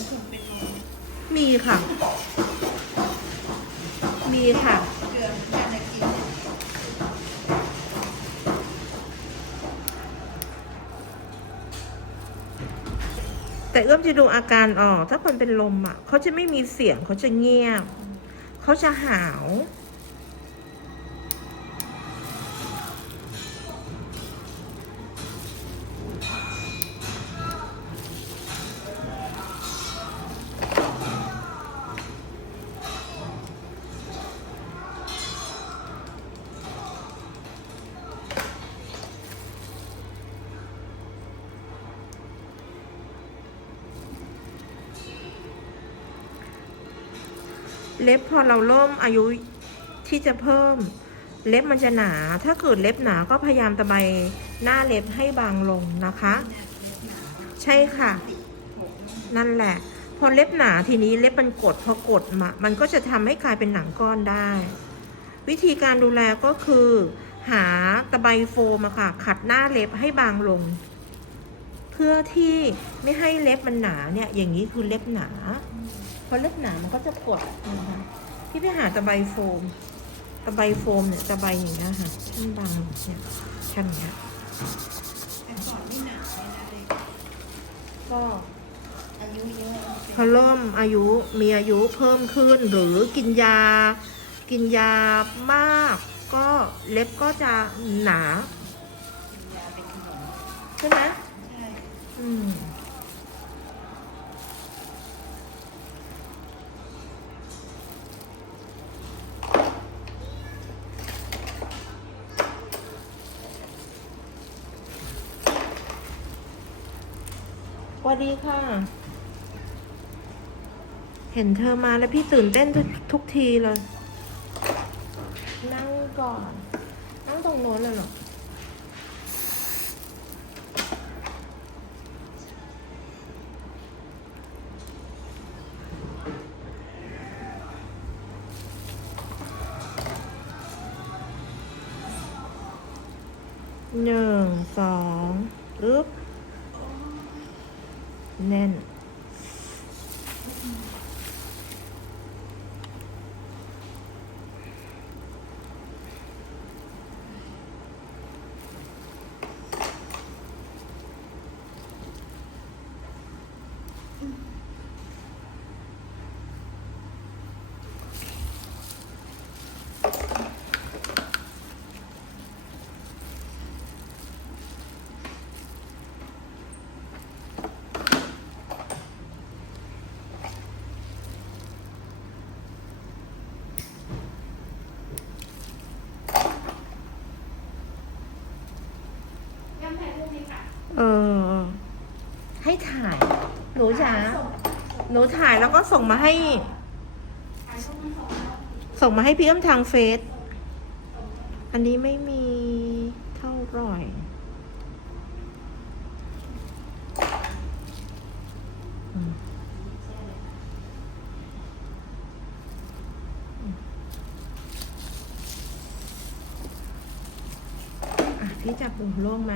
มีคนเป็นลมมีค่ะ มีค่ะเกือบการกินแต่เอื้อมจะดูอาการออก ถ้าคนเป็นลมอะ เขาจะไม่มีเสียงเขาจะเงียบ เขาจะหาว เล็บพอเราเริ่มอายุที่จะเพิ่ม เล็บมันจะหนา ถ้าเกิดเล็บหนาก็พยายามตะไบหน้าเล็บให้บางลงนะคะ ใช่ค่ะ นั่นแหละ พอเล็บหนาทีนี้เล็บมันกดพอกดมามันก็จะทำให้กลายเป็นหนังก้อนได้ วิธีการดูแลก็คือ หาตะไบโฟมอะค่ะ ขัดหน้าเล็บให้บางลง พื่อที่ไม่ให้เล็บมันหนาเนี่ย อย่างนี้คือเล็บหนาพอเล็บหนามันก็จะกดนะคะพี่ไปหาตะไบโฟม ตะไบโฟมเนี่ยตะไบอย่างเงี้ยค่ะชั้นบางเนี่ยชั้นเนี้ยแต่ก่อนไม่หนาเลยนะเล็กก็อายุเยอะพอเริ่มอายุมีอายุเพิ่มขึ้นหรือกินยา กินยามาก ก็เล็บก็จะหนากินยาเป็นขนมใช่ไหมใช่อืม สวัสดีค่ะ เห็นเธอมาแล้วพี่ตื่นเต้นทุกทุกทีเลย นั่งก่อน นั่งตรงโน้นเลยเหรอ หนึ่งสองอึ๊บแน่นเออ ให้ถ่าย หนูจ๋าหนูถ่ายแล้วก็ส่งมาให้ ส่งมาให้พี่เอื้อมทางเฟซอันนี้ไม่มีเท่าไหร่อืมอะพี่จับหูโล่งไหม